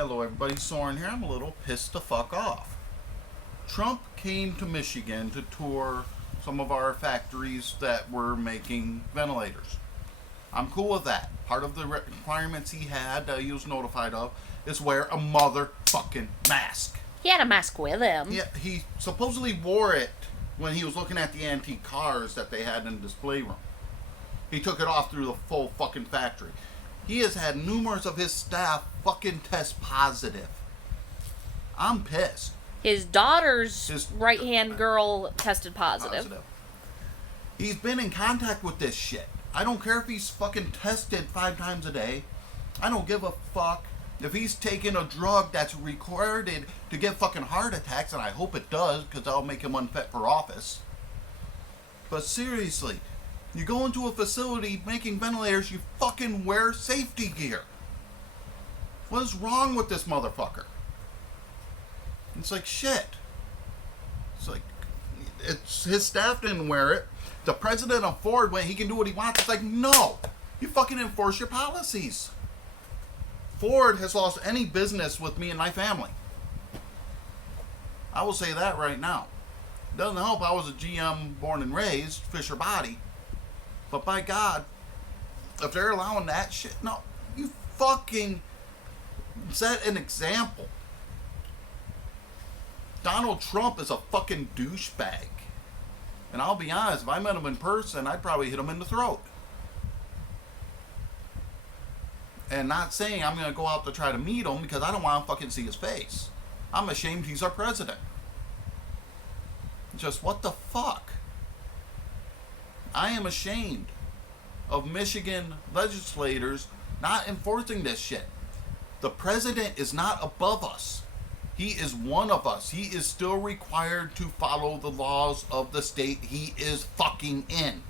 Hello everybody, Soren here. I'm a little pissed the fuck off. Trump came to Michigan to tour some of our factories that were making ventilators. I'm cool with that. Part of the requirements he had that he was notified of is wear a motherfucking mask. He had a mask with him. Yeah, he supposedly wore it when he was looking at the antique cars that they had in the display room. He took it off through the full fucking factory. He has had numerous of his staff fucking test positive. I'm pissed. His daughter's right-hand girl tested positive. He's been in contact with this shit. I don't care if he's fucking tested 5 times a day. I don't give a fuck if he's taking a drug that's recorded to get fucking heart attacks, and I hope it does, because that'll make him unfit for office. But seriously, you go into a facility making ventilators, you fucking wear safety gear. What is wrong with this motherfucker? It's like shit. It's like, his staff didn't wear it. The president of Ford, when he can do what he wants, it's like, no, you fucking enforce your policies. Ford has lost any business with me and my family. I will say that right now. Doesn't help I was a GM born and raised, Fisher body. But by God, if they're allowing that shit, no, you fucking set an example. Donald Trump is a fucking douchebag. And I'll be honest, if I met him in person, I'd probably hit him in the throat. And not saying I'm going to go out to try to meet him because I don't want to fucking see his face. I'm ashamed he's our president. Just what the fuck? I am ashamed of Michigan legislators not enforcing this shit. The president is not above us. He is one of us. He is still required to follow the laws of the state he is fucking in.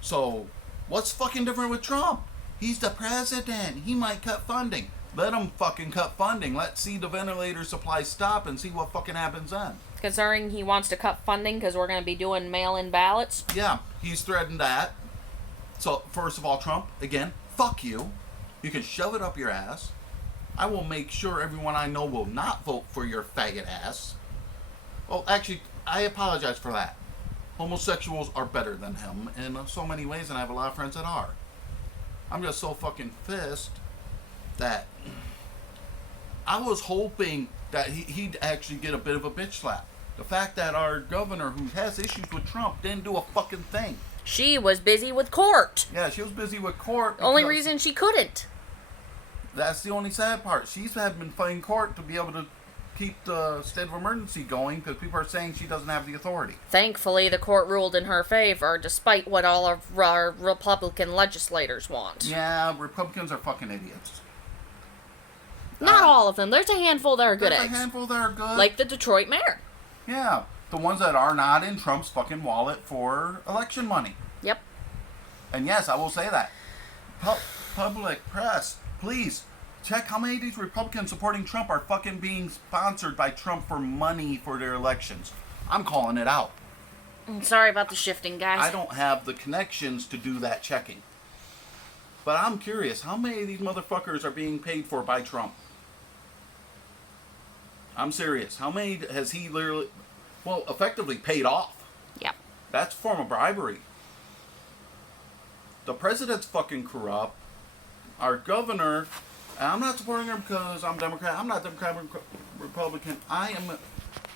So, what's fucking different with Trump? He's the president. He might cut funding. Let him fucking cut funding. Let's see the ventilator supply stop and see what fucking happens then. Considering he wants to cut funding because we're going to be doing mail-in ballots. Yeah, he's threatened that. So, first of all, Trump, again, fuck you. You can shove it up your ass. I will make sure everyone I know will not vote for your faggot ass. Oh, actually, I apologize for that. Homosexuals are better than him in so many ways, and I have a lot of friends that are. I'm just so fucking pissed that I was hoping that he'd actually get a bit of a bitch slap. The fact that our governor, who has issues with Trump, didn't do a fucking thing. She was busy with court. Yeah, she was busy with court. Only reason she couldn't. That's the only sad part. She's been fighting court to be able to keep the state of emergency going because people are saying she doesn't have the authority. Thankfully, the court ruled in her favor, despite what all of our Republican legislators want. Yeah, Republicans are fucking idiots. Not all of them. There's a handful that are good eggs. There's a handful that are good. Like the Detroit mayor. Yeah, the ones that are not in Trump's fucking wallet for election money. Yep. And yes, I will say that. Public press, please check how many of these Republicans supporting Trump are fucking being sponsored by Trump for money for their elections. I'm calling it out. Sorry about the shifting, guys. I don't have the connections to do that checking. But I'm curious, how many of these motherfuckers are being paid for by Trump? I'm serious. How many has he literally, effectively paid off? Yep. That's a form of bribery. The president's fucking corrupt. Our governor, and I'm not supporting her because I'm Democrat. I'm not Democrat, Republican. I am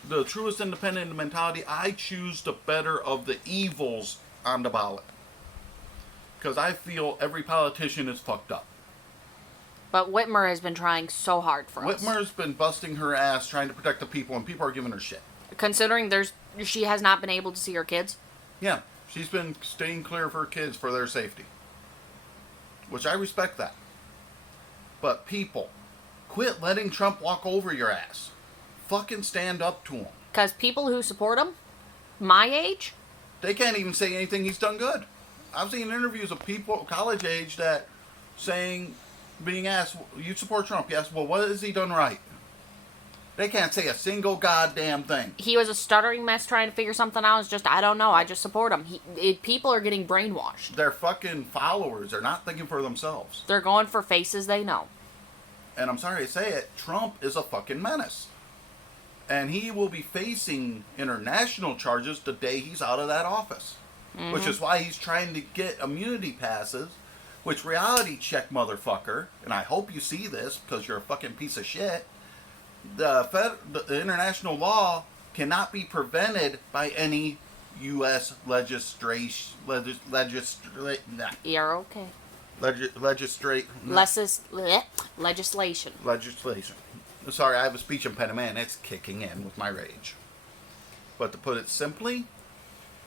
the truest independent mentality. I choose the better of the evils on the ballot. Because I feel every politician is fucked up. But Whitmer has been trying so hard for us. Whitmer's been busting her ass trying to protect the people, and people are giving her shit. Considering she has not been able to see her kids. Yeah, she's been staying clear of her kids for their safety. Which I respect that. But people, quit letting Trump walk over your ass. Fucking stand up to him. Because people who support him, my age, they can't even say anything he's done good. I've seen interviews of people college age that being asked, you support Trump? Yes. Well, what has he done right? They can't say a single goddamn thing. He was a stuttering mess trying to figure something out. It's just, I don't know. I just support him. People are getting brainwashed. They're fucking followers. They're not thinking for themselves. They're going for faces they know. And I'm sorry to say it, Trump is a fucking menace. And he will be facing international charges the day he's out of that office. Mm-hmm. Which is why he's trying to get immunity passes, which reality check, motherfucker, and I hope you see this because you're a fucking piece of shit. The international law cannot be prevented by any U.S. legislation. You're okay. Legislation. Sorry, I have a speech impediment. It's kicking in with my rage. But to put it simply,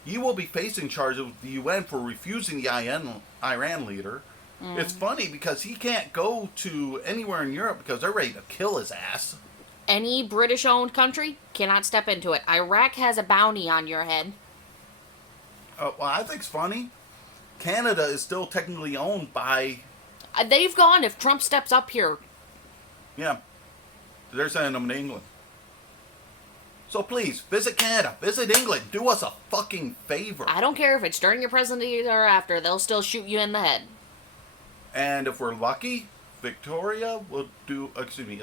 you will be facing charges with the UN for refusing the Iran leader. Mm. It's funny because he can't go to anywhere in Europe because they're ready to kill his ass. Any British-owned country cannot step into it. Iraq has a bounty on your head. Well, I think it's funny. Canada is still technically owned by... They've gone if Trump steps up here. Yeah. They're sending them to England. So please, visit Canada. Visit England. Do us a fucking favor. I don't care if it's during your presidency or after. They'll still shoot you in the head. And if we're lucky, Victoria will do... Excuse me.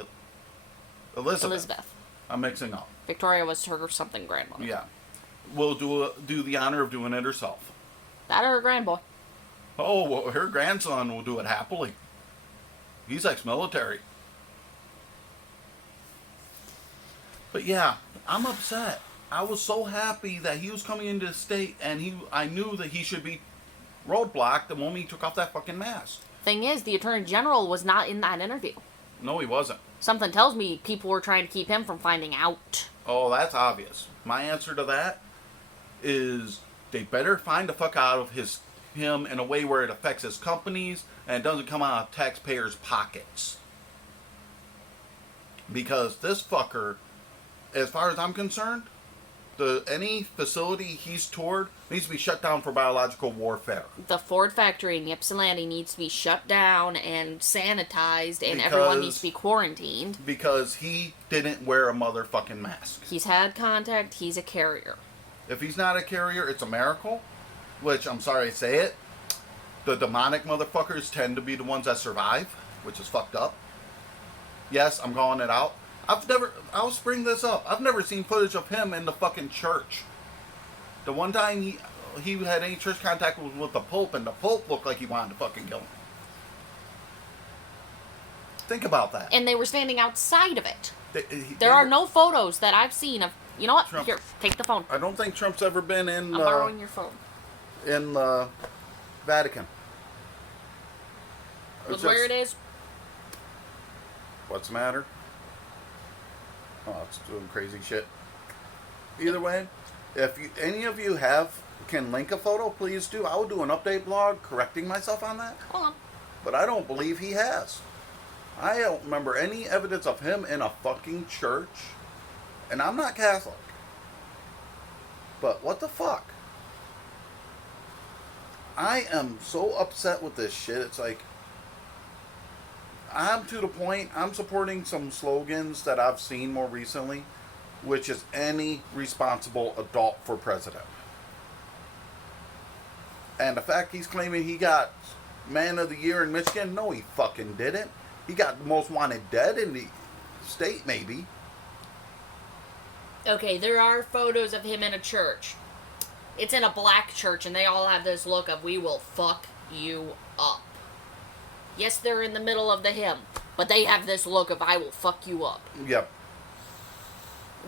Elizabeth. I'm mixing up. Victoria was her something grandmother. Yeah. Will do the honor of doing it herself. That or her grandboy. Oh, well, her grandson will do it happily. He's ex-military. But yeah, I'm upset. I was so happy that he was coming into the state, and I knew that he should be roadblocked the moment he took off that fucking mask. Thing is, the Attorney General was not in that interview. No, he wasn't. Something tells me people were trying to keep him from finding out. Oh, that's obvious. My answer to that is they better find the fuck out of him in a way where it affects his companies and it doesn't come out of taxpayers' pockets. Because this fucker, as far as I'm concerned, any facility he's toured needs to be shut down for biological warfare. The Ford factory in Ypsilanti needs to be shut down and sanitized, and everyone needs to be quarantined. Because he didn't wear a motherfucking mask. He's had contact, he's a carrier. If he's not a carrier, it's a miracle. Which, I'm sorry to say it, the demonic motherfuckers tend to be the ones that survive, which is fucked up. Yes, I'm calling it out. I'll spring this up. I've never seen footage of him in the fucking church. The one time he had any church contact was with the Pope, and the Pope looked like he wanted to fucking kill him. Think about that. And they were standing outside of it. There are no photos that I've seen of... You know what? Trump. Here, take the phone. I don't think Trump's ever been in... I'm borrowing your phone. In the Vatican. Look where it is. What's the matter? Oh, it's doing crazy shit. Either way, if any of you can link a photo, please do. I will do an update blog correcting myself on that. Hold on. But I don't believe he has. I don't remember any evidence of him in a fucking church. And I'm not Catholic. But what the fuck? I am so upset with this shit. It's like, I'm to the point, I'm supporting some slogans that I've seen more recently, which is any responsible adult for president. And the fact he's claiming he got Man of the Year in Michigan, no, he fucking didn't. He got the most wanted dead in the state, maybe. Okay, there are photos of him in a church. It's in a black church, and they all have this look of, we will fuck you up. Yes, they're in the middle of the hymn, but they have this look of, I will fuck you up. Yep.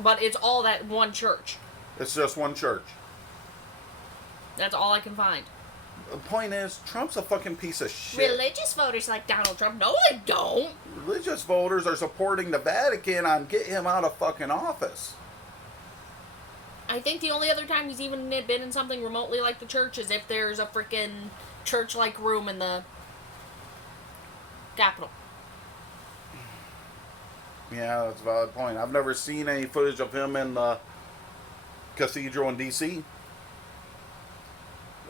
But it's all that one church. It's just one church. That's all I can find. The point is, Trump's a fucking piece of shit. Religious voters like Donald Trump. No, they don't. Religious voters are supporting the Vatican on get him out of fucking office. I think the only other time he's even been in something remotely like the church is if there's a freaking church-like room in the Capitol. Yeah, that's a valid point. I've never seen any footage of him in the cathedral in D.C.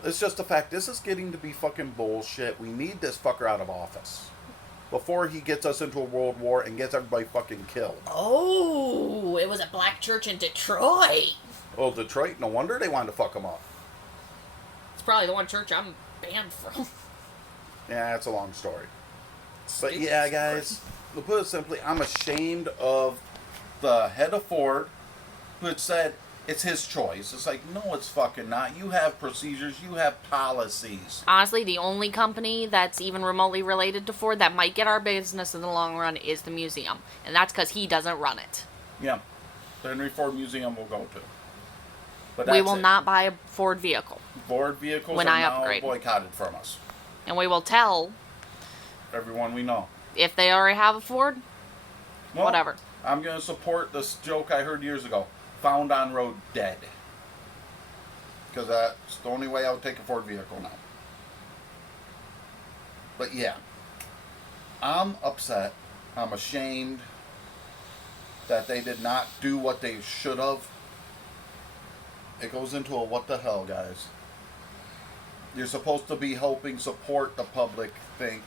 It's just the fact, this is getting to be fucking bullshit. We need this fucker out of office. before he gets us into a world war and gets everybody fucking killed. Oh, it was a black church in Detroit. Oh, Detroit? No wonder they wanted to fuck him up. It's probably the one church I'm banned from. Yeah, that's a long story. But Stupid yeah, guys, to put it simply, I'm ashamed of the head of Ford who had said it's his choice. It's like, no, it's fucking not. You have procedures, you have policies. Honestly, the only company that's even remotely related to Ford that might get our business in the long run is the museum. And that's because he doesn't run it. Yeah. The Henry Ford Museum we'll go to. But We will not buy a Ford vehicle. Ford vehicles when are I now upgrade. boycotted from us. And we will tell Everyone we know. if they already have a Ford, Well, whatever. I'm going to support this joke I heard years ago. Found on road, dead. Because that's the only way I would take a Ford vehicle now. But yeah. I'm upset. I'm ashamed that they did not do what they should have. It goes into a what the hell, guys. You're supposed to be helping support the public thing.